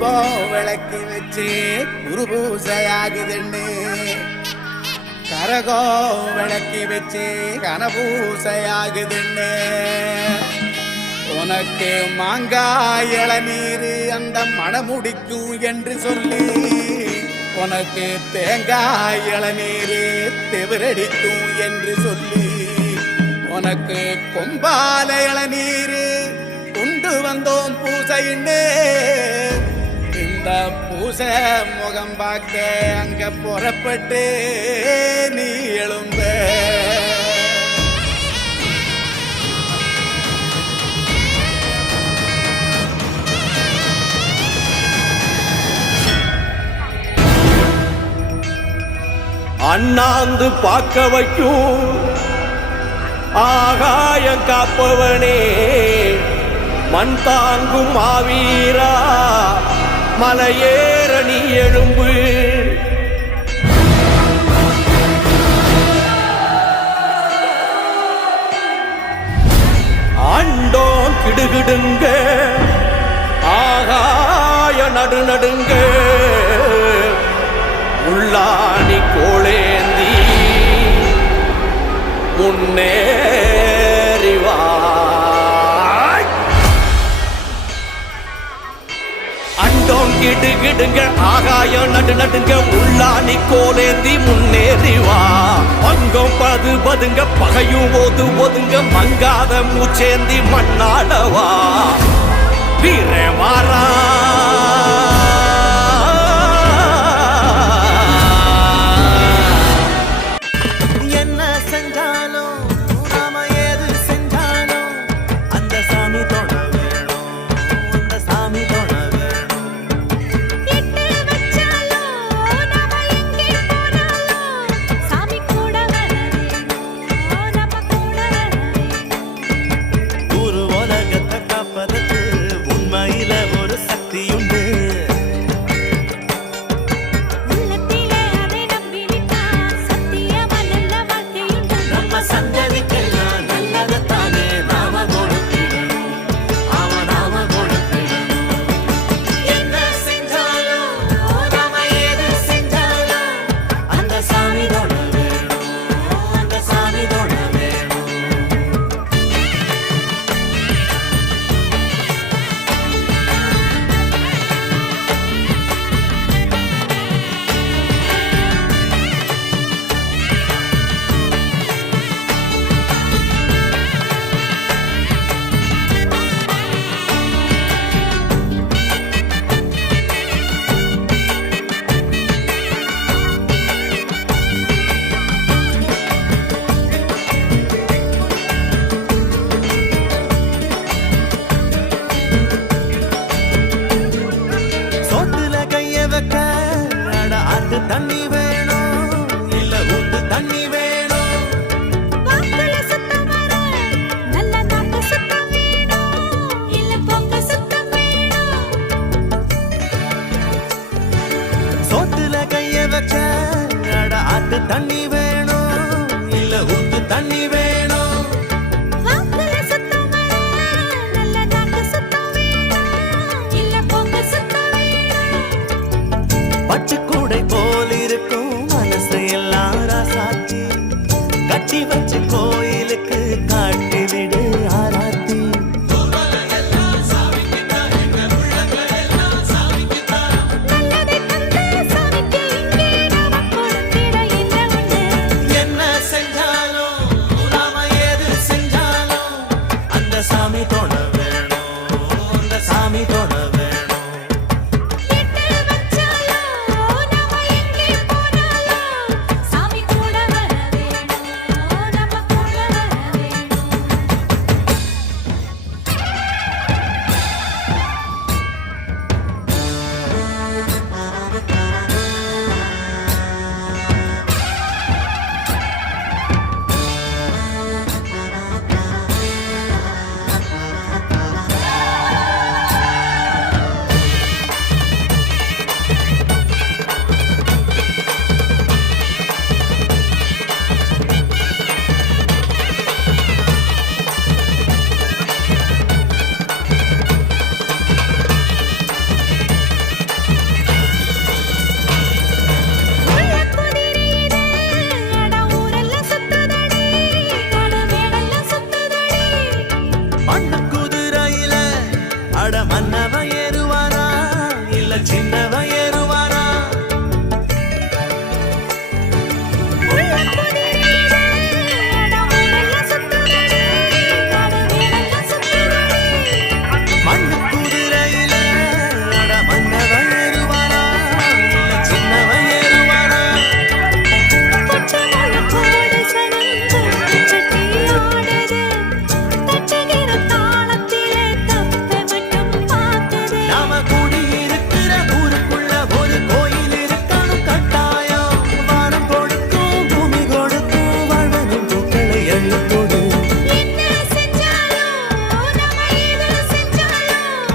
கும்பம் விளக்கி வச்சு குருபூசையாகுதுன்னு கரகோ விளக்கி வச்சு கனபூசையாகுதுன்னு உனக்கு மாங்காய் இளநீர் அந்த மணமுடிக்கும் என்று சொல்லி உனக்கு தேங்காய் இளநீர் தெவிரடிக்கும் என்று சொல்லி உனக்கு கொம்பால இளநீர் கொண்டு வந்தோம் பூசைன்னு இந்த பூசை முகம் பார்க்க அங்க புறப்பட்டு நீ எழும்ப அண்ணாந்து பார்க்க வைக்கும் ஆகாயம் காப்பவனே மண் தாங்கும் மாவீரா மலையேற நீ எழும்பு ஆண்டோம் கிடுகிடுங்க ஆகாய நடுநடுங்க உள்ளாணி கோளேந்தி முன்னேறிவா அண்டோம் கிடுகிடுங்க ஆகாயம் நடுநடுங்க உள்ளாணி கோளேந்தி முன்னேறிவா பங்கம் பது பதுங்க பகையும் ஓது ஒதுங்க மங்காத மூச்சேந்தி மண்ணாடவா வீரவாரா தண்ணி வேணும் இல்ல ஊத்து தண்ணி வேணும் வாக்குல சுத்தம் வர நல்ல நாக்கு சுத்தம் வேணும் இல்ல பொங்க சுத்தம் வேணும் சோத்துல கைய வச்ச அட ஆத்து தண்ணி வேணும் இல்ல ஊத்து தண்ணி வேணும் வாக்குல சுத்தம் வர நல்ல நாக்கு சுத்தம் வேணும் இல்ல பொங்க சுத்தம் வேணும் பச்சை கூடை போல் இருக்கும் மனசு எல்லாம் ராசாத்தி கட்டி வச்சு கோயிலுக்கு காட்டி விடு ஆராத்தி என்ன செஞ்சாலும் நாம எது செஞ்சாலும் அந்த சாமி தோண வேணும் அந்த சாமி தோண மன்னவன் ஏறுவானா இல்ல சின்னவன் ஏறுவானா உள்ள குதிரையிலே அட ஊரெல்லாம் சுத்துதடி நாடு வீடெல்லாம் சுத்துதடி மண்ணு குதிரையில அட மன்னவன் ஏறுவானா இல்ல சின்னவன் ஏறுவானா பச்சை மலைக்கோடு சரிந்து சட்டி ஆடுது தட்டுகிற தாளத்திலே தப்ப மட்டும் பார்க்குது நாம கூடியிருக்கிற ஊருக்குள்ள ஒரு கோயில் இருக்கணும் கட்டாயம் வானம் கொடுக்கும் பூமி கொடுக்கும் வாழ்வனும் பூக்களை எண்ணத்தோடு என்ன செஞ்சாலும் நம்ம எது செஞ்சாலும்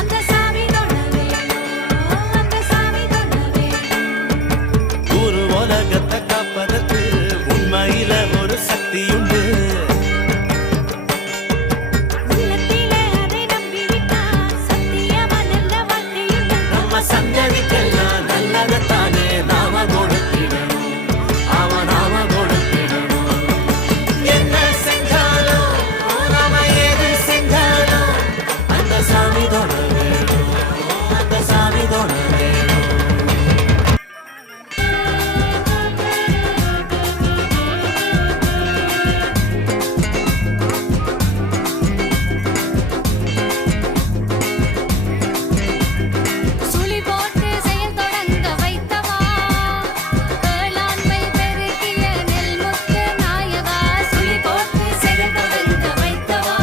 அந்த சாமி தொட வேணும் அந்த சாமி தொட வேணும் ஒரு உலகத்தை காப்பதற்கு உண்மையில ஒரு சக்தி உண்டு உள்ளத்திலே அதை நம்பி விட்டா சத்தியமா நல்ல வாழ்க்கையுண்டு நம்ம சந்ததிக்கெல்லாம் நல்லதைத்தானே நாம கொடுத்திடணும் நாம கொடுத்திடணும் என்ன செஞ்சாலும் நாம எது செஞ்சாலும் அந்த சாமி தொட வேணும் அந்த சாமி தொட வேணும் சுழி போட்டு செயல் தொடங்க வைத்தவா வேளாண்மை பெருகிய நெல்முத்து நாயகா சுழி போட்டு செயல் தொடங்க வைத்தவா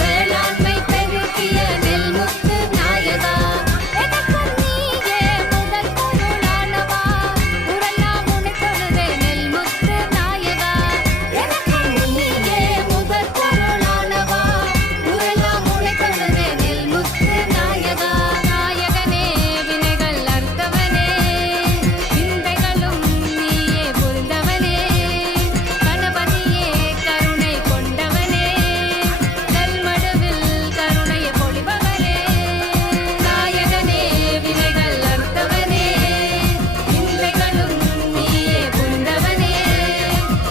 வேளாண்மை பெருகிய நெல்முத்து நாயகா எனக்கும் நீயே முதல் பொருளானவா உரெல்லாம் உனை தொழுதே நெல்முத்து நாயகா எனக்கும் நீயே முதல் பொருளானவா உரெல்லாம் உனை தொழுதே நெல்முத்து நாயகா நாயகனே வினைகள் அறுத்தவனே விந்தைகளும் நீயே புரிந்தவனே கணபதியே கருணை கொண்டவனே கல்மடுவில் கருணையை பொழிபவனே நாயகனே வினைகள் அறுத்தவனே விந்தைகளும் நீயே புரிந்தவனே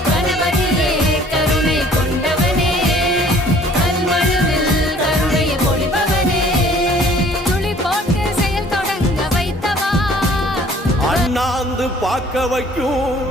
கணபதியே கருணை கொண்டவனே கல்மடுவில் கருணையை பொழிபவனே துளி போட்டு செயல் தொடங்க வைத்தவா அண்ணாந்து பார்க்க வைக்கும்